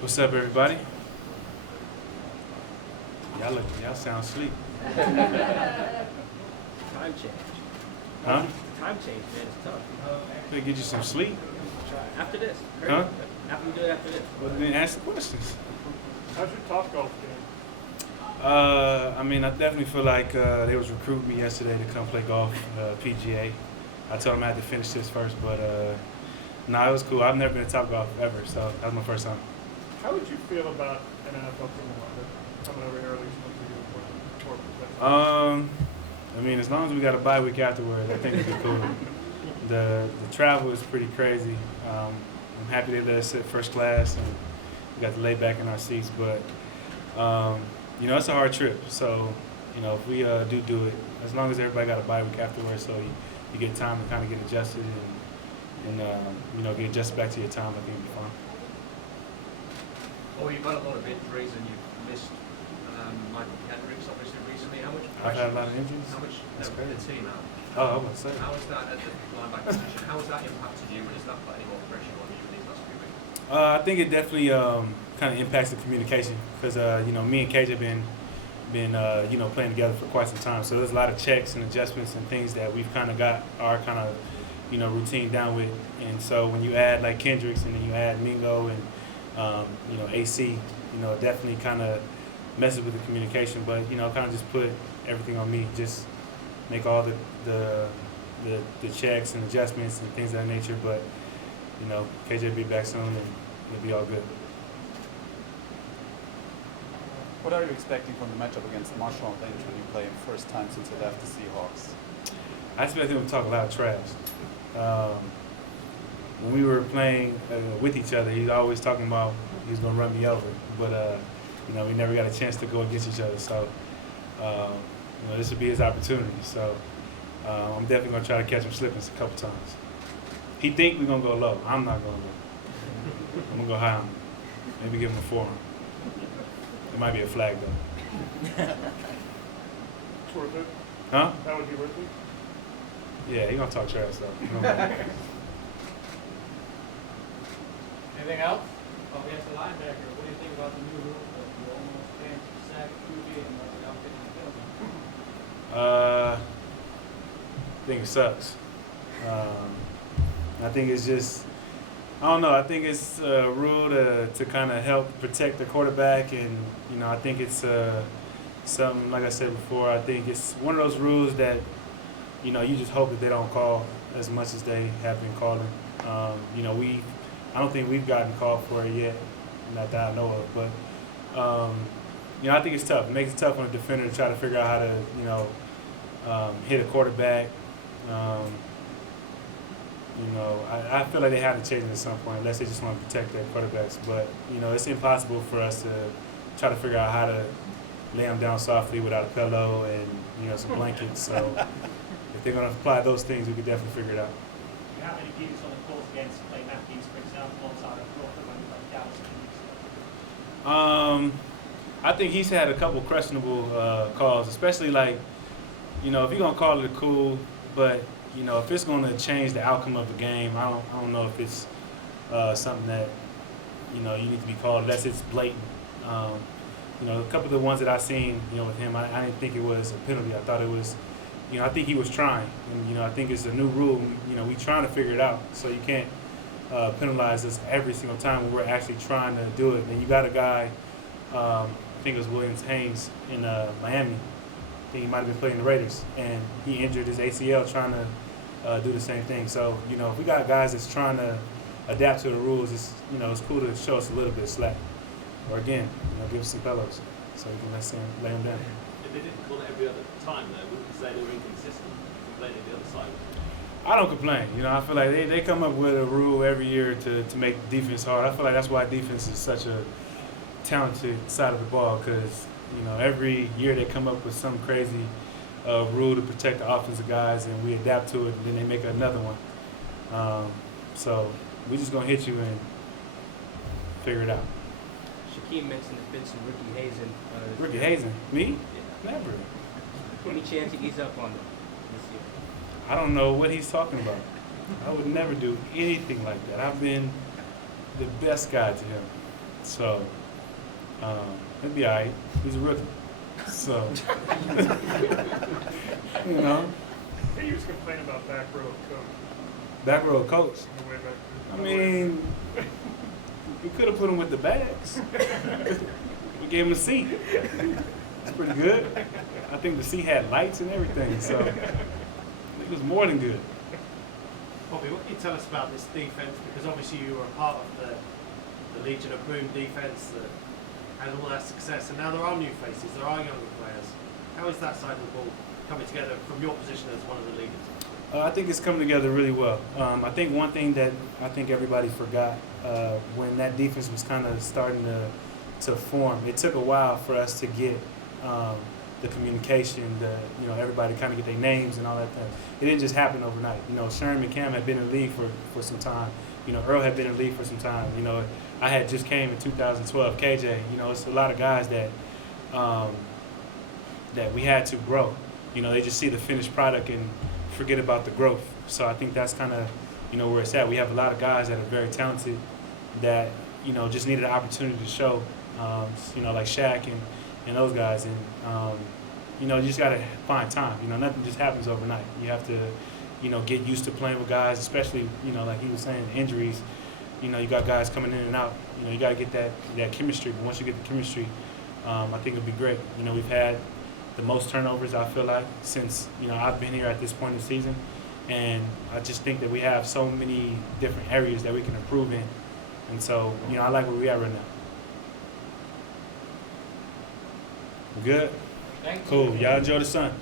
What's up, everybody? Y'all sound asleep. Time change. Huh? Time change, man. It's tough. They get you some sleep? After this. Huh? After we do it after this. Well, then ask the questions. How's your top golf game? I definitely feel like they was recruiting me yesterday to come play golf, PGA. I told them I had to finish this first, but it was cool. I've never been to Top Golf ever, so that was my first time. How would you feel about an NFL team in London coming over here at least once a year for professional? As long as we got a bye week afterwards, I think it'd be cool. The travel is pretty crazy. I'm happy they let us sit first class and we got to lay back in our seats, but it's a hard trip. So, if we do it, as long as everybody got a bye week afterwards, so you get time to kind of get adjusted and get adjusted back to your time, I think it'll be fine. Oh, you've had a lot of injuries and you've missed Michael Kendricks obviously recently. How much I've had a lot of injuries. How much That's the crazy. team now? Oh, I was say. How has that at the linebacker position? How has that impacted you? And has that put any more pressure on you in these last few weeks? I think it definitely kind of impacts the communication because me and KJ been playing together for quite some time. So there's a lot of checks and adjustments and things that we've kind of got our kind of routine down with. And so when you add like Kendricks and then you add Mingo and AC, it definitely kind of messes with the communication. But kind of just put everything on me, just make all the checks and adjustments and things of that nature. But KJ will be back soon and it'll be all good. What are you expecting from the matchup against Marshawn Lynch when you play him first time since he left the Seahawks? I expect him to talk a lot of trash. When we were playing with each other, he's always talking about he was going to run me over. But, we never got a chance to go against each other. So, this will be his opportunity. So, I'm definitely going to try to catch him slipping a couple times. He think we're going to go low. I'm not going to go. I'm going to go high on him. Maybe give him a forearm. It might be a flag, though. It's worth it. Huh? That would be worth it. Yeah, he going to talk trash, though. Anything else? Against the linebacker, what do you think about the new rule that you almost can't sack QB and without getting a penalty? I think it sucks. I think it's just, I don't know. I think it's a rule to kind of help protect the quarterback, and I think it's something like I said before. I think it's one of those rules that you just hope that they don't call as much as they have been calling. I don't think we've gotten called for it yet, not that I know of. But I think it's tough. It makes it tough on a defender to try to figure out how to hit a quarterback. I feel like they have to change it at some point, unless they just want to protect their quarterbacks. But it's impossible for us to try to figure out how to lay them down softly without a pillow and some blankets. So if they're going to apply those things, we could definitely figure it out. Do you have any views on the calls against Clay Matthews, for example, on side of Crawford when he played Dallas 2 weeks ago? I think he's had a couple questionable calls, especially like, if you're going to call it cool, but if it's going to change the outcome of the game, I don't know if it's something that you need to be called unless it's blatant. A couple of the ones that I seen with him, I didn't think it was a penalty. I thought it was, I think he was trying, and I think it's a new rule. We trying to figure it out, so you can't penalize us every single time when we're actually trying to do it. And you got a guy, I think it was Williams Haynes in Miami. I think he might have been playing the Raiders, and he injured his ACL trying to do the same thing. So, if we got guys that's trying to adapt to the rules, it's cool to show us a little bit of slack. Or again, give us some pillows so we can lay them down. If they didn't call it every other time, though, wouldn't you say they were inconsistent, complaining the other side? I don't complain. I feel like they come up with a rule every year to make defense hard. I feel like that's why defense is such a talented side of the ball, because every year they come up with some crazy rule to protect the offensive guys, and we adapt to it, and then they make another one. So we just gonna hit you and figure it out. Shaquem mentioned there's been some rookie hazing. Ricky Hazen? Me? Yeah. Never. Any chance he ease up on them this year? I don't know what he's talking about. I would never do anything like that. I've been the best guy to him. So it'll be all right. He's a rookie. So, you know, He was complaining about back row coach back row coach. on the way back. I mean, we could have put him with the bags. We gave him a seat. It's pretty good. I think the seat had lights and everything, so it was more than good. Bobby, what can you tell us about this defense? Because obviously you were a part of the Legion of Boom defense that had all that success, and now there are new faces, there are younger players. How is that side of the ball coming together from your position as one of the leaders? I think it's coming together really well. I think one thing that I think everybody forgot when that defense was kind of starting to form, it took a while for us to get the communication, everybody kind of get their names and all that stuff. It didn't just happen overnight. Sherman McCam had been in the league for some time. Earl had been in the league for some time. I had just came in 2012. KJ, it's a lot of guys that that we had to grow. They just see the finished product and forget about the growth. So I think that's kind of, where it's at. We have a lot of guys that are very talented that, just needed an opportunity to show, like Shaq and those guys. And, you just got to find time. Nothing just happens overnight. You have to, get used to playing with guys, especially, like he was saying, injuries. You got guys coming in and out. You got to get that chemistry. But once you get the chemistry, I think it'll be great. We've had the most turnovers, I feel like, since, I've been here at this point in the season. And I just think that we have so many different areas that we can improve in. And so, I like where we are right now. We good? Thank you. Cool. Y'all enjoy the sun.